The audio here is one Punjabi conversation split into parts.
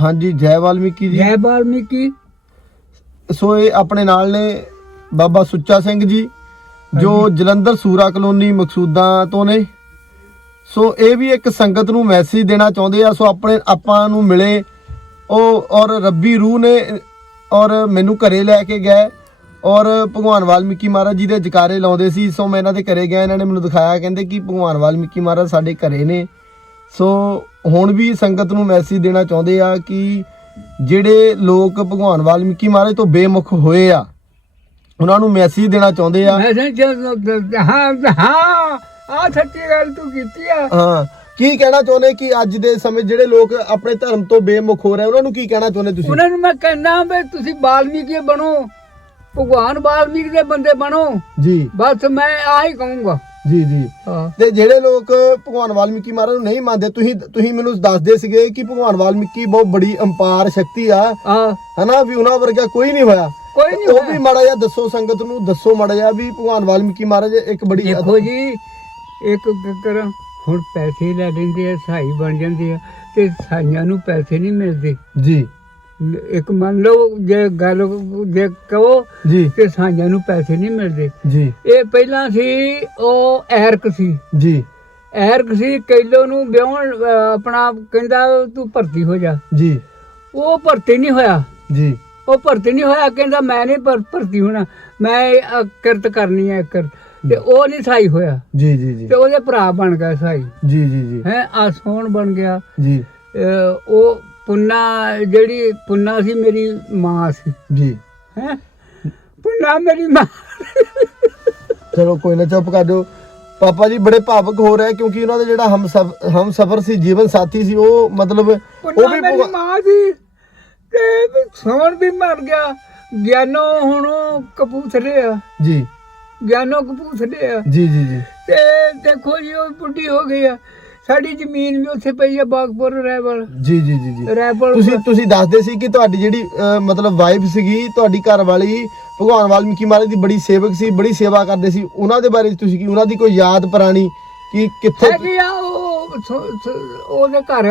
ਹਾਂਜੀ ਜੈ ਵਾਲਮੀਕੀ ਜੀ। ਜੈ ਵਾਲਮੀਕੀ। ਸੋ ਇਹ ਆਪਣੇ ਨਾਲ ਨੇ ਬਾਬਾ ਸੁੱਚਾ ਸਿੰਘ ਜੀ ਜੋ ਜਲੰਧਰ ਸੂਰਾ ਕਲੋਨੀ ਮਕਸੂਦਾਂ ਤੋਂ ਨੇ। ਸੋ ਇਹ ਵੀ ਇੱਕ ਸੰਗਤ ਨੂੰ ਮੈਸੇਜ ਦੇਣਾ ਚਾਹੁੰਦੇ ਆ। ਸੋ ਆਪਣੇ ਆਪਾਂ ਨੂੰ ਮਿਲੇ ਉਹ ਔਰ ਰੱਬੀ ਰੂਹ ਨੇ ਔਰ ਮੈਨੂੰ ਘਰੇ ਲੈ ਕੇ ਗਏ ਔਰ ਭਗਵਾਨ ਵਾਲਮੀਕੀ ਮਹਾਰਾਜ ਜੀ ਦੇ ਜਕਾਰੇ ਲਾਉਂਦੇ ਸੀ। ਸੋ ਮੈਂ ਇਹਨਾਂ ਦੇ ਘਰੇ ਗਿਆ। ਇਹਨਾਂ ਨੇ ਮੈਨੂੰ ਦਿਖਾਇਆ ਕਹਿੰਦੇ ਕਿ ਭਗਵਾਨ ਵਾਲਮੀਕੀ ਮਹਾਰਾਜ ਸਾਡੇ ਘਰੇ ਨੇ। ਸੋ ਹੁਣ ਵੀ ਸੰਗਤ ਨੂੰ ਮੈਸੇਜ ਦੇਣਾ ਚਾਹੁੰਦੇ ਆ ਕਿ ਜਿਹੜੇ ਲੋਕ ਭਗਵਾਨ ਵਾਲਮੀਕੀ ਮਹਾਰਾਜ ਤੋਂ ਬੇਮੁਖ ਹੋਏ ਆ ਉਹਨਾਂ ਨੂੰ ਮੈਸੇਜ ਦੇਣਾ ਚਾਹੁੰਦੇ ਆ। ਹਾਂ ਹਾਂ ਆ ਸੱਚੀ ਗੱਲ ਤੂੰ ਕੀਤੀ ਆ। ਹਾਂ ਕੀ ਕਹਿਣਾ ਚਾਹੁੰਦੇ ਕਿ ਅੱਜ ਦੇ ਸਮੇਂ ਜਿਹੜੇ ਲੋਕ ਆਪਣੇ ਧਰਮ ਤੋਂ ਬੇਮੁਖ ਹੋ ਰਹੇ ਉਹਨਾਂ ਨੂੰ ਕੀ ਕਹਿਣਾ ਚਾਹੁੰਦੇ ਤੁਸੀਂ? ਉਹਨਾਂ ਨੂੰ ਮੈਂ ਕਹਿੰਦਾ ਵੀ ਤੁਸੀਂ ਵਾਲਮੀਕੀ ਬਣੋ ਭਗਵਾਨ ਵਾਲਮੀਕੀ ਦੇ ਬੰਦੇ ਬਣੋ। ਜੀ। ਬਸ ਮੈਂ ਆ ਹੀ ਕਹੂੰਗਾ। ਜੀ ਜੀ। ਹਾਂ। ਤੇ ਜਿਹੜੇ ਲੋਕ ਭਗਵਾਨ ਵਾਲਮੀਕੀ ਮਹਾਰਾਜ ਨੂੰ ਨਹੀਂ ਮੰਨਦੇ ਤੁਸੀਂ ਤੁਸੀਂ ਮੈਨੂੰ ਦੱਸਦੇ ਸੀਗੇ ਕਿ ਭਗਵਾਨ ਵਾਲਮੀਕੀ ਬਹੁਤ ਬੜੀ ਅੰਪਾਰ ਸ਼ਕਤੀ ਆ। ਹਨਾ ਵੀ ਉਹਨਾਂ ਵਰਗਾ ਕੋਈ ਨਹੀਂ ਹੋਇਆ। ਕੋਈ ਨਹੀਂ ਉਹ ਵੀ ਮਾੜਾ ਜਿਹਾ ਦੱਸੋ ਸੰਗਤ ਨੂੰ ਦੱਸੋ ਮਾੜਾ ਜਿਹਾ ਵੀ ਭਗਵਾਨ ਵਾਲਮੀਕੀ ਮਹਾਰਾਜ ਇੱਕ ਬੜੀ ਦੇਖੋ ਜੀ ਇੱਕ ਕਰਾਂ ਹੁਣ ਪੈਸੇ ਲੈ ਲੈਂਦੇ ਆ ਸਹਾਈ ਬਣ ਜਾਂਦੇ ਆ ਤੇ ਸਾਈਆਂ ਨੂੰ ਪੈਸੇ ਨਹੀਂ ਮਿਲਦੇ। ਜੀ। ਇੱਕ ਮੰਨ ਲਓ ਜੇ ਗੱਲ ਜੇ ਕਹੋ ਜੀ। ਕਿ ਸਾਈਆਂ ਨੂੰ ਪੈਸੇ ਨਹੀਂ ਮਿਲਦੇ। ਜੀ। ਇਹ ਪਹਿਲਾਂ ਸੀ ਉਹ ਐਰਕ ਸੀ। ਜੀ। ਐਰਕ ਸੀ ਕੈਲੋ ਨੂੰ ਵਿਆਹਣ ਆਪਣਾ ਕਹਿੰਦਾ ਤੂੰ ਭਰਤੀ ਹੋ ਜਾ। ਜੀ। ਉਹ ਭਰਤੀ ਨਹੀਂ ਹੋਇਆ। ਜੀ। ਉਹ ਭਰਤੀ ਨਹੀਂ ਹੋਇਆ ਕਹਿੰਦਾ ਮੈਂ ਨਹੀਂ ਭਰ- ਭਰਤੀ ਹੋਣਾ। ਮੈਂ ਕਿਰਤ ਕਰਨੀ ਹੈ ਕਿਰਤ ਤੇ ਉਹ ਨਹੀਂ ਸਹਾਈ ਹੋਇਆ। ਜੀ ਜੀ ਜੀ। ਤੇ ਉਹਦੇ ਭਰਾ ਬਣ ਗਿਆ ਸਹਾਈ ਜੀ ਜੀ ਜੀ। ਹੈ ਆ ਸੋਹਣ ਬਣ ਗਿਆ। ਜੀ। ਉਹ ਪੁੰਨਾ ਜਿਹੜੀ ਪੁੰਨਾ ਸੀ ਮੇਰੀ ਮਾਂ ਸੀ। ਜੀ। ਹੈ? ਪੁੰਨਾ ਮੇਰੀ ਮਾਂ। ਚਲੋ ਕੋਈ ਨਾ ਚੁੱਪ ਕਰ ਦਿਓ ਪਾਪਾ ਜੀ ਬੜੇ ਭਾਵਕ ਹੋ ਰਹੇ ਕਿਉਂਕਿ ਉਹਨਾਂ ਦਾ ਜਿਹੜਾ ਹਮ ਸਫਰ ਸੀ ਜੀਵਨ ਸਾਥੀ ਸੀ ਉਹ ਮਤਲਬ ਉਹ ਵੀ ਮੇਰੀ ਮਾਂ ਸੀ ਤੇ ਸੋਹਣ ਵੀ ਮਰ ਗਿਆ। ਗਿਆਨੋ ਹੁਣ ਕਪੂਥਲੇ ਆ। ਜੀ। ਗਿਆਨੋ ਕਪੂਥਲੇ ਆ। ਜੀ ਜੀ ਜੀ। ਤੇ ਦੇਖੋ ਜੀ ਉਹ ਬੁੱਢੀ ਹੋ ਗਈ ਆ। ਸਾਡੀ ਜ਼ਮੀਨ ਵੀ ਉੱਥੇ ਪਈ ਆ ਬਾਗਪੁਰ ਰੈਵਲ। ਜੀ ਜੀ ਜੀ ਜੀ। ਰੈਵਲ ਤੁਸੀਂ ਤੁਸੀਂ ਦੱਸਦੇ ਸੀ ਕਿ ਤੁਹਾਡੀ ਜਿਹੜੀ ਅਹ, ਮਤਲਬ ਵਾਈਫ ਸੀਗੀ ਤੁਹਾਡੀ ਘਰ ਵਾਲੀ ਭਗਵਾਨ ਵਾਲਮੀਕੀ ਮਹਾਰਾਜ ਦੀ ਬੜੀ ਸੇਵਕ ਸੀ ਬੜੀ ਸੇਵਾ ਕਰਦੇ ਸੀ। ਉਹਨਾਂ ਦੇ ਬਾਰੇ ਤੁਸੀਂ ਕੀ ਉਹਨਾਂ ਦੀ ਕੋਈ ਯਾਦ ਪੁਰਾਣੀ ਕਿ ਕਿੱਥੇ ਹੈਗੀ ਆ ਉਹ ਉਹਦੇ ਘਰ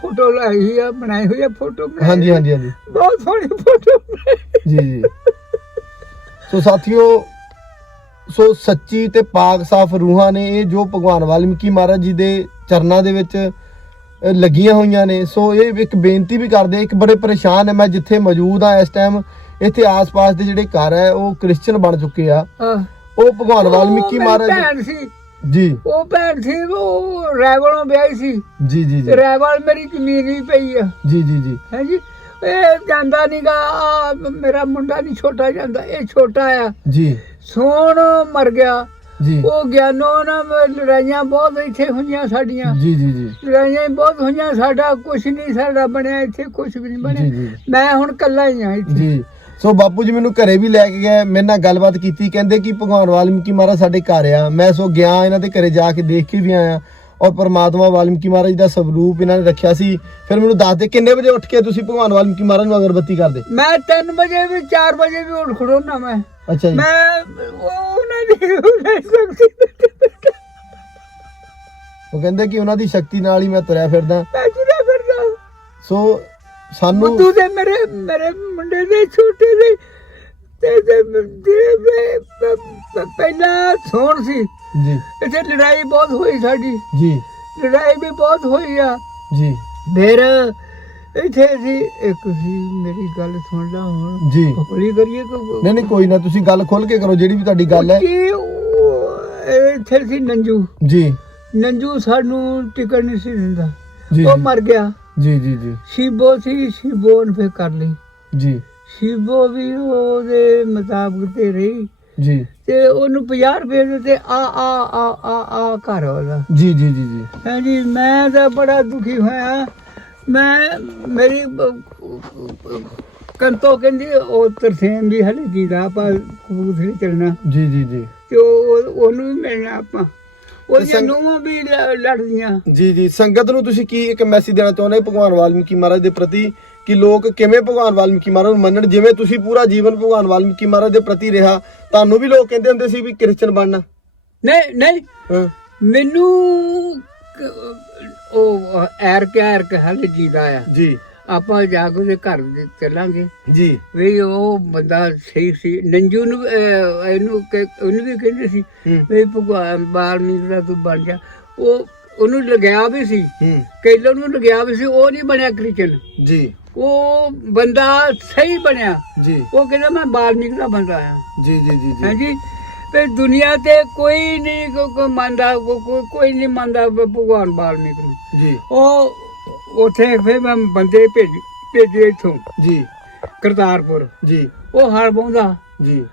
ਫੋਟੋ ਲਾਈ ਹੋਈ ਆ ਬਣਾਈ ਹੋਈ ਆ ਫੋਟੋ ਬਣਾਈ ਹਾਂਜੀ ਹਾਂਜੀ ਹਾਂਜੀ। ਬਹੁਤ ਸੋਹਣੀ ਫੋਟੋ ਬਣਾਈ। ਜੀ ਜੀ। ਸੋ ਸਾਥੀਓ ਸੋ ਸੱਚੀ ਤੇ ਪਾਕ ਸਾਫ਼ ਰੂਹਾਂ ਨੇ ਇਹ ਜੋ ਭਗਵਾਨ ਵਾਲਮੀਕੀ ਮਹਾਰਾਜ ਜੀ ਦੇ ਚਰਨਾਂ ਦੇ ਵਿੱਚ ਲੱਗੀਆਂ ਹੋਈਆਂ ਨੇ। ਸੋ ਇਹ ਇੱਕ ਬੇਨਤੀ ਵੀ ਕਰਦੇ ਇੱਕ ਬੜੇ ਪਰੇਸ਼ਾਨ ਹੈ ਮੈਂ ਜਿੱਥੇ ਮੌਜੂਦ ਆ ਇਸ ਟਾਈਮ ਇੱਥੇ ਆਸ-ਪਾਸ ਦੇ ਜਿਹੜੇ ਘਰ ਹੈ ਉਹ ਕ੍ਰਿਸਚੀਅਨ ਬਣ ਚੁੱਕੇ ਆ। ਉਹ ਭਗਵਾਨ ਵਾਲਮੀਕੀ ਮਹਾਰਾਜ ਸੀ। ਜੀ। ਉਹ ਭੈਣ ਸੀ ਉਹ ਰੈਵਲੋਂ ਵਿਆਹੀ ਸੀ। ਜੀ ਜੀ ਜੀ। ਰੈਵਲ ਮੇਰੀ ਜ਼ਮੀਨ ਵੀ ਪਈ ਆ। ਜੀ ਜੀ ਜੀ। ਹੈ ਜੀ? ਇਹ ਜਾਂਦਾ ਆ ਮੇਰਾ ਮੁੰਡਾ ਨਹੀਂ ਛੋਟਾ ਜਾਂਦਾ ਇਹ ਛੋਟਾ ਆ। ਜੀ। ਸੋਹਣ ਮਰ ਗਿਆ। ਜੀ। ਉਹ ਗਿਆਨੋਂ ਨਾ ਲੜਾਈਆਂ ਬਹੁਤ ਇੱਥੇ ਹੋਈਆਂ ਸਾਡੀਆਂ। ਜੀ ਜੀ ਜੀ। ਲੜਾਈਆਂ ਹੀ ਬਹੁਤ ਹੋਈਆਂ ਸਾਡਾ ਕੁਝ ਨਹੀਂ ਸਾਡਾ ਬਣਿਆ ਇੱਥੇ ਕੁਝ ਵੀ ਨਹੀਂ ਜੀ ਬਣਿਆ ਜੀ। ਮੈਂ ਹੁਣ ਕੱਲਾ ਹੀ ਆ ਇੱਥੇ। ਜੀ। ਸੋ ਬਾਪੂ ਜੀ ਮੈਨੂੰ ਘਰੇ ਵੀ ਲੈ ਕੇ ਗਏ ਮੇਰੇ ਨਾਲ ਗੱਲਬਾਤ ਕੀਤੀ ਕਹਿੰਦੇ ਕਿ ਭਗਵਾਨ ਵਾਲਮੀਕੀ ਮਹਾਰਾਜ ਸਾਡੇ ਘਰ ਆ। ਮੈਂ ਸੋ ਗਿਆ ਇਹਨਾਂ ਦੇ ਘਰੇ ਜਾ ਕੇ ਦੇਖ ਕੇ ਵੀ ਆਇਆ। ਔਰ ਪਰਮਾਤਮਾ ਵਾਲਮੀਕੀ ਮਹਾਰਾਜ ਦਾ ਸਵਰੂਪ ਇਹਨਾਂ ਨੇ ਰੱਖਿਆ ਸੀ। ਫਿਰ ਮੈਨੂੰ ਦੱਸ ਦੇ ਕਿੰਨੇ ਵਜੇ ਉੱਠ ਕੇ ਤੁਸੀਂ ਭਗਵਾਨ ਵਾਲਮੀਕੀ ਮਹਾਰਾਜ ਨੂੰ ਅਗਰਬੱਤੀ ਕਰਦੇ? ਮੈਂ 3 ਵਜੇ ਵੀ 4 ਵਜੇ ਵੀ ਉੱਠ ਖੜੋਣਾ ਮੈਂ। ਅੱਛਾ ਜੀ। ਮੈਂ ਉਹ ਉਹਨਾਂ ਦੀ ਉਹ ਲੈ ਸਕਦੀ। ਉਹ ਕਹਿੰਦੇ ਕਿ ਉਹਨਾਂ ਦੀ ਸ਼ਕਤੀ ਨਾਲ ਹੀ ਮੈਂ ਤੁਰਿਆ ਫਿਰਦਾ। ਮੈਂ ਤੁਰਿਆ ਫਿਰਦਾ। ਸੋ ਸਾਨੂੰ ਬੁੱਧੂ ਦੇ ਮੇਰੇ ਮੇਰੇ ਮੁੰਡੇ ਦੇ ਛੋਟੇ ਦੇ ਤੇ ਤੇ ਦੇ- ਪਹਿਲਾਂ ਸੋਣ ਸੀ। ਜੀ। ਇੱਥੇ ਲੜਾਈ ਬਹੁਤ ਹੋਈ ਸਾਡੀ। ਜੀ। ਲੜਾਈ ਵੀ ਬਹੁਤ ਹੋਈ ਆ। ਜੀ। ਫਿਰ ਇੱਥੇ ਸੀ ਇੱਕ ਸੀ ਮੇਰੀ ਗੱਲ ਸੁਣ ਲਾ ਹੁਣ। ਜੀ। ਹੌਲੀ ਕਰੀਏ ਕਿ ਨਹੀਂ ਨਹੀਂ ਕੋਈ ਨਾ ਤੁਸੀਂ ਗੱਲ ਖੋਲ ਕੇ ਕਰੋ ਜਿਹੜੀ ਵੀ ਤੁਹਾਡੀ ਗੱਲ ਹੈ। ਕਿ ਉਹ ਇੱਥੇ ਸੀ ਨੰਜੂ। ਜੀ। ਨੰਜੂ ਸਾਨੂੰ ਟਿਕਟ ਨਹੀਂ ਸੀ ਦਿੰਦਾ। ਜੀ ਉਹ ਮਰ ਗਿਆ। ਜੀ ਜੀ ਜੀ। ਸ਼ਿਬੋ ਸੀ ਸ਼ਿਬੋ ਨੇ ਫਿਰ ਕਰ ਲਈ। ਜੀ। ਸ਼ਿਬੋ ਵੀ ਉਹਦੇ ਮੁਤਾਬਕ ਤੇ ਰਹੀ। ਜੀ। ਤੇ ਉਹਨੂੰ 50 ਰੁਪਏ ਦਿੱਤੇ ਆ ਆ ਆ ਆ ਆ ਘਰ ਉਹਦਾ ਜੀ ਜੀ ਜੀ ਜੀ। ਹਾਂਜੀ ਮੈਂ ਤਾਂ ਬੜਾ ਦੁਖੀ ਹੋਇਆ। ਮੈਂ ਮੇਰੀ ਕੰਤੋ ਕਹਿੰਦੀ ਉਹ ਤਰਸੇਮ ਵੀ ਹਲੇ ਜੀਦਾ ਆਪਾਂ ਕਬੂਤਰੀ ਚੱਲਣਾ। ਜੀ ਜੀ ਜੀ। ਤੇ ਉਹ- ਉਹਨੂੰ ਵੀ ਮਿਲਣਾ ਆਪਾਂ। ਉਹਦੀਆਂ ਨੂੰਹਾਂ ਵੀ ਲੜਦੀਆਂ। ਜੀ ਜੀ। ਸੰਗਤ ਨੂੰ ਤੁਸੀਂ ਕੀ ਇੱਕ ਮੈਸੇਜ ਦੇਣਾ ਚਾਹੁੰਦੇ ਭਗਵਾਨ ਵਾਲਮੀਕੀ ਮਹਾਰਾਜ ਦੇ ਪ੍ਰਤੀ? ਕਿ ਲੋਕ ਕਿਵੇਂ ਭਗਵਾਨ ਵਾਲਮੀਕੀ ਮਹਾਰਾਜ ਨੂੰ ਮੰਨਣ? ਜਿਵੇਂ ਤੁਸੀਂ ਪੂਰਾ ਜੀਵਨ ਭਗਵਾਨ ਵਾਲਮੀਕੀ ਮਹਾਰਾਜ ਦੇ ਪ੍ਰਤੀ ਰਿਹਾ ਤੁਹਾਨੂੰ ਵੀ ਲੋਕ ਕਹਿੰਦੇ ਹੁੰਦੇ ਸੀ ਵੀ ਕ੍ਰਿਸਚਨ ਬਣਨਾ। ਨਹੀਂ ਨਹੀਂ। ਮੈਨੂੰ ਉਹ ਐਰ ਕੇ ਐਰ ਕੇ ਹਲੇ ਜੀਦਾ ਆ। ਜੀ। ਆਪਾਂ ਜਾ ਕੇ ਉਹਦੇ ਘਰ ਦੇ ਚੱਲਾਂਗੇ। ਜੀ। ਵੀ ਉਹ ਬੰਦਾ ਸਹੀ ਸੀ ਨੰਜੂ ਨੂੰ ਅਹ, ਇਹਨੂੰ ਕਿ- ਉਹਨੂੰ ਵੀ ਕਹਿੰਦੇ ਸੀ ਹੂੰ। ਵੀ ਭਗਵਾਨ ਬਾਲਮੀਕ ਦਾ ਤੂੰ ਬਣ ਜਾ। ਉਹ ਉਹਨੂੰ ਲਗਿਆ ਵੀ ਸੀ। ਹੂੰ। ਕੈਲਰ ਨੂੰ ਲਗਿਆ ਵੀ ਸੀ ਉਹ ਨਹੀਂ ਬਣਿਆ ਕ੍ਰਿਸ਼ਨ। ਜੀ। ਉਹ ਬੰਦਾ ਸਹੀ ਬਣਿਆ। ਜੀ। ਉਹ ਕਹਿੰਦਾ ਮੈਂ ਬਾਲਮੀਕ ਦਾ ਬੰਦਾ ਆ। ਜੀ ਜੀ ਜੀ ਜੀ। ਹਾਂਜੀ ਤੇ ਦੁਨੀਆ ਤੇ ਕੋਈ ਨਹੀਂ ਕੋ- ਕੋ ਮੰਨਦਾ ਕੋ- ਕੋ- ਕੋਈ ਨਹੀਂ ਮੰਨਦਾ ਭ- ਭਗਵਾਨ ਬਾਲਮੀਕ ਨੂੰ ਜੀ। ਉਹ ਉਥੇ ਫਿਰ ਮੈਂ ਬੰਦੇ ਭੇਜ ਭੇਜੇ ਇਥੋਂ ਜੀ। ਕਰਤਾਰਪੁਰ। ਜੀ। ਉਹ ਹਰ ਪਾਉਂਦਾ ਜੀ।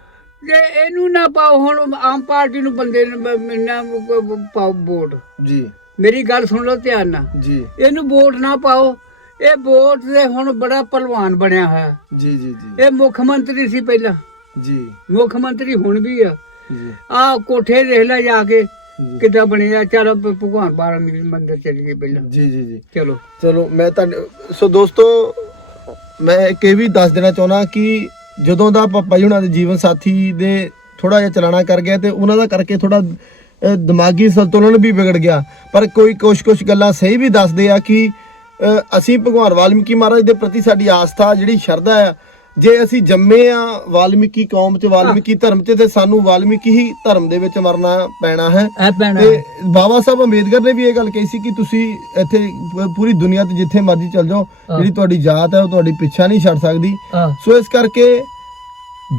ਜੇ ਇਹਨੂੰ ਨਾ ਪਾਓ ਹੁਣ ਆਮ ਪਾਰਟੀ ਨੂੰ ਬੰਦੇ ਨੂੰ ਬ- ਨਾ ਪਾਓ ਵੋਟ। ਜੀ। ਮੇਰੀ ਗੱਲ ਸੁਣ ਲਓ ਧਿਆਨ ਨਾਲ। ਜੀ। ਇਹਨੂੰ ਵੋਟ ਨਾ ਪਾਓ। ਇਹ ਵੋਟ ਦੇ ਹੁਣ ਬੜਾ ਪਹਿਲਵਾਨ ਬਣਿਆ ਹੋਇਆ। ਜੀ ਜੀ ਜੀ। ਇਹ ਮੁੱਖ ਮੰਤਰੀ ਸੀ ਪਹਿਲਾਂ। ਜੀ। ਮੁੱਖ ਮੰਤਰੀ ਹੁਣ ਵੀ ਆ। ਆ ਕੋਠੇ ਦੇਖ ਲੈ ਜਾ ਕੇ ਕਿੱਦਾਂ ਬਣਿਆ ਚਲੋ ਭਗਵਾਨ ਬਾਲਮੀਕ ਮੰਦਿਰ ਚਲੀ ਗਈ ਪਹਿਲਾਂ। ਜੀ ਜੀ ਜੀ। ਚਲੋ। ਚਲੋ ਮੈਂ ਤੁਹਾਡੇ ਸੋ ਦੋਸਤੋ ਮੈਂ ਇੱਕ ਇਹ ਵੀ ਦੱਸ ਦੇਣਾ ਚਾਹੁੰਦਾ ਕਿ ਜਦੋਂ ਦਾ ਪਾਪਾ ਜੀ ਹੁਣਾਂ ਦੇ ਜੀਵਨ ਸਾਥੀ ਦੇ ਥੋੜਾ ਜਿਹਾ ਚਲਾਣਾ ਕਰ ਗਿਆ ਤੇ ਉਹਨਾਂ ਦਾ ਕਰਕੇ ਥੋੜਾ ਦਿਮਾਗੀ ਸੰਤੁਲਨ ਵੀ ਵਿਗੜ ਗਿਆ। ਪਰ ਕੋਈ ਕੁਝ ਕੁਝ ਗੱਲਾਂ ਸਹੀ ਵੀ ਦੱਸਦੇ ਆ ਕਿ ਅਸੀਂ ਭਗਵਾਨ ਵਾਲਮੀਕੀ ਮਹਾਰਾਜ ਦੇ ਪ੍ਰਤੀ ਸਾਡੀ ਆਸਥਾ ਜਿਹੜੀ ਸ਼ਰਧਾ ਆ ਜੇ ਅਸੀਂ ਜੰਮੇ ਆ ਵਾਲਮੀਕੀ ਕੌਮ ਚ ਵਾਲਮੀਕੀ ਧਰਮ ਚ ਤੇ ਸਾਨੂੰ ਵਾਲਮੀਕੀ ਹੀ ਧਰਮ ਦੇ ਵਿੱਚ ਮਰਨਾ ਪੈਣਾ ਹੈ। ਪੈਣਾ ਤੇ ਬਾਬਾ ਸਾਹਿਬ ਅੰਬੇਦਕਰ ਨੇ ਵੀ ਇਹ ਗੱਲ ਕਹੀ ਸੀ ਕਿ ਤੁਸੀਂ ਇੱਥੇ ਪ- ਪੂਰੀ ਦੁਨੀਆ ਤੇ ਜਿੱਥੇ ਮਰਜ਼ੀ ਚਲ ਜਾਓ ਹਾਂ। ਜਿਹੜੀ ਤੁਹਾਡੀ ਜਾਤ ਹੈ ਉਹ ਤੁਹਾਡੀ ਪਿੱਛਾ ਨਹੀਂ ਛੱਡ ਸਕਦੀ। ਸੋ ਇਸ ਕਰਕੇ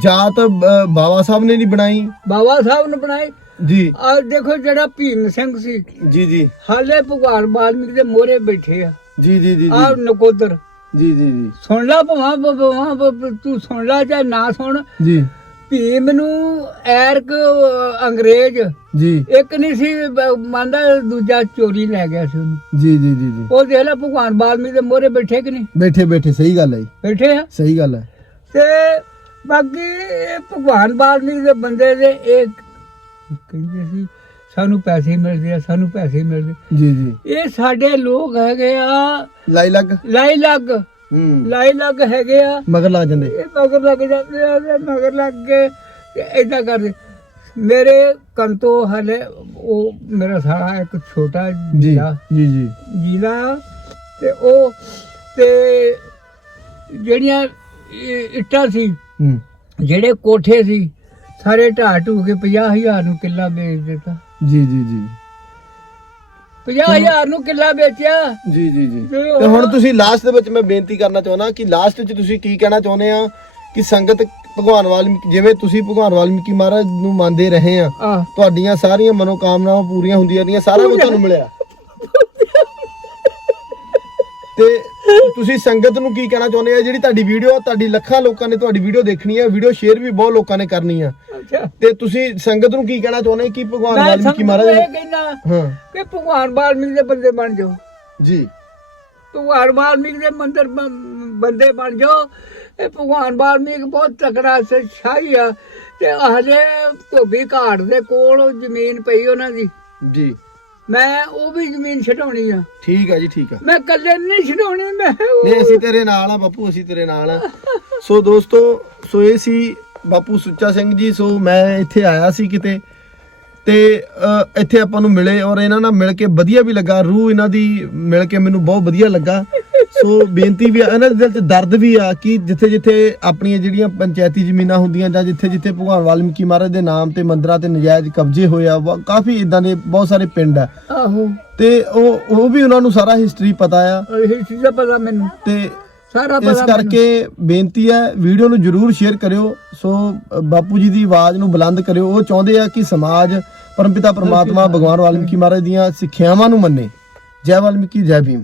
ਜਾਤ ਬਾਬਾ ਸਾਹਿਬ ਨੇ ਨਹੀਂ ਬਣਾਈ। ਬਾਬਾ ਸਾਹਿਬ ਨੇ ਬਣਾਏ ਜੀ। ਆ ਦੇਖੋ ਜਿਹੜਾ ਭੀਮ ਸਿੰਘ ਸੀ। ਜੀ ਜੀ। ਹਾਲੇ ਭਗਵਾਨ ਬਾਲਮੀਕ ਦੇ ਮੋਹਰੇ ਬੈਠੇ ਆ। ਜੀ ਜੀ ਜੀ ਆ ਨਕੋਦਰ। ਜੀ ਜੀ ਜੀ। ਸੁਣ ਲਾ ਭਵਾ ਭਵਾ ਤੂੰ ਸੁਣ ਲਾ ਚਾਹੇ ਨਾ ਸੁਣ। ਜੀ। ਭੀਮ ਨੂੰ ਐਰਕ ਅੰਗਰੇਜ਼। ਜੀ। ਇੱਕ ਨਹੀਂ ਸੀ ਮੰਨਦਾ ਦੂਜਾ ਚੋਰੀ ਲੈ ਗਿਆ ਸੀ ਉਹਨੂੰ। ਜੀ ਜੀ ਜੀ ਜੀ। ਉਹ ਦੇਖ ਲੈ ਭਗਵਾਨ ਬਾਲਮੀਕ ਦੇ ਮੋਹਰੇ ਬੈਠੇ ਕਿ ਨਹੀਂ? ਬੈਠੇ ਬੈਠੇ ਸਹੀ ਗੱਲ ਹੈ ਬੈਠੇ ਆ। ਸਹੀ ਗੱਲ ਹੈ। ਤੇ ਬਾਕੀ ਭਗਵਾਨ ਬਾਲਮੀਕ ਦੇ ਬੰਦੇ ਦੇ ਇਹ ਕਹਿੰਦੇ ਸੀ ਸਾਨੂੰ ਪੈਸੇ ਮਿਲਦੇ ਆ ਸਾਨੂੰ ਪੈਸੇ ਮਿਲਦੇ ਜੀ ਜੀ। ਇਹ ਸਾਡੇ ਲੋਕ ਹੈਗੇ ਆ। ਲਾਈ ਲੱਗ? ਲਾਈ ਲੱਗ। ਹੂੰ। ਲਾਈ ਲੱਗ ਹੈਗੇ ਆ। ਮਗਰ ਲਾ ਜਾਂਦੇ। ਇਹ ਮਗਰ ਲੱਗ ਜਾਂਦੇ ਆ ਤੇ ਮਗਰ ਲੱਗ ਕੇ ਏਦਾਂ ਕਰਦੇ। ਮੇਰੇ ਕੰਤੋ ਹਲੇ ਉਹ ਮੇਰਾ ਸਾਰਾ ਇੱਕ ਛੋਟਾ ਜੀ ਜ਼ਿਲ੍ਹਾ ਜੀ ਜੀ। ਜ਼ਿਲ੍ਹਾ ਤੇ ਉਹ ਤੇ ਜਿਹੜੀਆਂ ਇੱਟਾਂ ਸੀ ਹੂੰ। ਜਿਹੜੇ ਕੋਠੇ ਸੀ ਸਾਰੇ ਢਾਹ ਢੂ ਕੇ 50000 ਨੂੰ ਕਿੱਲਾ ਵੇਚ ਦਿੱਤਾ। ਜੀ ਜੀ ਜੀ। 50000 ਨੂੰ ਕਿੱਲਾ ਵੇਚਿਆ। ਜੀ ਜੀ ਜੀ। ਤੇ ਹੁਣ ਤੁਸੀਂ ਲਾਸਟ ਦੇ ਵਿੱਚ ਮੈਂ ਬੇਨਤੀ ਕਰਨਾ ਚਾਹੁੰਦਾ ਕਿ ਲਾਸਟ ਵਿੱਚ ਤੁਸੀਂ ਕੀ ਕਹਿਣਾ ਚਾਹੁੰਦੇ ਆ ਕਿ ਸੰਗਤ ਭਗਵਾਨ ਵਾਲਮੀਕੀ ਜਿਵੇਂ ਤੁਸੀਂ ਭਗਵਾਨ ਵਾਲਮੀਕੀ ਮਹਾਰਾਜ ਨੂੰ ਮੰਨਦੇ ਰਹੇ ਆ ਆ ਤੁਹਾਡੀਆਂ ਸਾਰੀਆਂ ਮਨੋਕਾਮਨਾਵਾਂ ਪੂਰੀਆਂ ਹੁੰਦੀਆਂ ਰਹੀਆਂ ਸਾਰਾ ਕੁਝ ਤੁਹਾਨੂੰ ਮਿਲਿਆ। ਤੇ ਤੁਸੀਂ ਸੰਗਤ ਨੂੰ ਕੀ ਕਹਿਣਾ ਚਾਹੁੰਦੇ ਆ? ਜਿਹੜੀ ਤੁਹਾਡੀ ਵੀਡੀਓ ਤੁਹਾਡੀ ਲੱਖਾਂ ਲੋਕਾਂ ਨੇ ਤੁਹਾਡੀ ਵੀਡੀਓ ਦੇਖਣੀ ਹੈ ਵੀਡੀਓ ਸ਼ੇਅਰ ਵੀ ਬਹੁਤ ਲੋਕਾਂ ਨੇ ਕਰਨੀ ਆ। ਅੱਛਾ। ਤੇ ਤੁਸੀਂ ਸੰਗਤ ਨੂੰ ਕੀ ਕਹਿਣਾ ਚਾਹੁੰਦੇ ਕਿ ਭਗਵਾਨ ਮੈਂ ਵਾਲਮੀਕੀ ਸੰਗਤ ਨੂੰ ਮਹਾਰਾਜ ਕਹਿਣਾ ਹਾਂ। ਕਿ ਭਗਵਾਨ ਵਾਲਮੀਕ ਦੇ ਬੰਦੇ ਬਣ ਜਾਓ। ਜੀ। ਭਗਵਾਨ ਵਾਲਮੀਕ ਦੇ ਮੰਦਰ ਬ- ਬੰਦੇ ਬਣ ਜਾਓ। ਇਹ ਭਗਵਾਨ ਵਾਲਮੀਕ ਬਹੁਤ ਤਕੜਾ ਸੇ ਸ਼ਾਹੀ ਆ। ਤੇ ਹਲੇ ਧੋਬੀ ਘਾਟ ਦੇ ਕੋਲ ਜ਼ਮੀਨ ਪਈ ਉਹਨਾਂ ਦੀ। ਜੀ। ਮੈਂ ਉਹ ਵੀ ਜ਼ਮੀਨ ਛਡਾਉਣੀ ਆ। ਠੀਕ ਹੈ ਜੀ ਠੀਕ ਹੈ ਮੈਂ ਇਕੱਲੇ ਨਹੀਂ ਛਡਾਉਣੀ ਮੈਂ ਨਹੀਂ ਅਸੀਂ ਤੇਰੇ ਨਾਲ ਆ ਬਾਪੂ ਅਸੀਂ ਤੇਰੇ ਨਾਲ ਆ। ਸੋ ਦੋਸਤੋ ਸੋ ਇਹ ਸੀ ਬਾਪੂ ਸੁੱਚਾ ਸਿੰਘ ਜੀ ਸੋ ਮੈਂ ਇੱਥੇ ਆਇਆ ਸੀ ਕਿਤੇ। ਤੇ ਇੱਥੇ ਆਪਾਂ ਨੂੰ ਮਿਲੇ ਔਰ ਇਹਨਾਂ ਨਾਲ ਮਿਲ ਕੇ ਵਧੀਆ ਵੀ ਲੱਗਾ। ਰੂਹ ਇਹਨਾਂ ਦੀ ਮਿਲ ਕੇ ਮੈਨੂੰ ਬਹੁਤ ਵਧੀਆ ਲੱਗਾ। ਸੋ ਬੇਨਤੀ ਵੀ ਆ ਇਹਨਾਂ ਦੇ ਦਿਲ 'ਚ ਦਰਦ ਵੀ ਆ ਕਿ ਜਿੱਥੇ ਜਿੱਥੇ ਆਪਣੀਆਂ ਜਿਹੜੀਆਂ ਪੰਚਾਇਤੀ ਜ਼ਮੀਨਾਂ ਹੁੰਦੀਆਂ ਜਾਂ ਜਿੱਥੇ ਜਿੱਥੇ ਭਗਵਾਨ ਵਾਲਮੀਕੀ ਮਹਾਰਾਜ ਦੇ ਨਾਮ ਤੇ ਮੰਦਰਾਂ ਤੇ ਨਜਾਇਜ਼ ਕਬਜ਼ੇ ਹੋਏ ਆ ਵਾ- ਕਾਫੀ ਇਦਾਂ ਦੇ ਬਹੁਤ ਸਾਰੇ ਪਿੰਡ ਆ। ਆਹੋ। ਤੇ ਉਹ ਉਹ ਵੀ ਉਹਨਾਂ ਨੂੰ ਸਾਰਾ ਹਿਸਟਰੀ ਪਤਾ ਆ। ਇਹ ਚੀਜ਼ਾਂ ਪਤਾ ਮੈਨੂੰ। ਤੇ ਸਾਰਾ ਇਸ ਪਤਾ। ਕਰਕੇ ਬੇਨਤੀ ਹੈ ਵੀਡੀਓ ਨੂੰ ਜਰੂਰ ਸ਼ੇਅਰ ਕਰਿਓ। ਸੋ ਅ, ਬਾਪੂ ਜੀ ਦੀ ਆਵਾਜ਼ ਨੂੰ ਬੁਲੰਦ ਕਰਿਓ। ਉਹ ਚਾਹੁੰਦੇ ਆ ਕਿ ਸਮਾਜ ਪਰਮਪਿਤਾ ਪਰਮਾਤਮਾ ਭਗਵਾਨ ਵਾਲਮੀਕੀ ਮਹਾਰਾਜ ਦੀਆਂ ਸਿੱਖਿਆਵਾਂ ਨੂੰ ਮੰਨੇ। ਜੈ ਵਾਲਮੀਕੀ ਜੈ ਭੀਮ।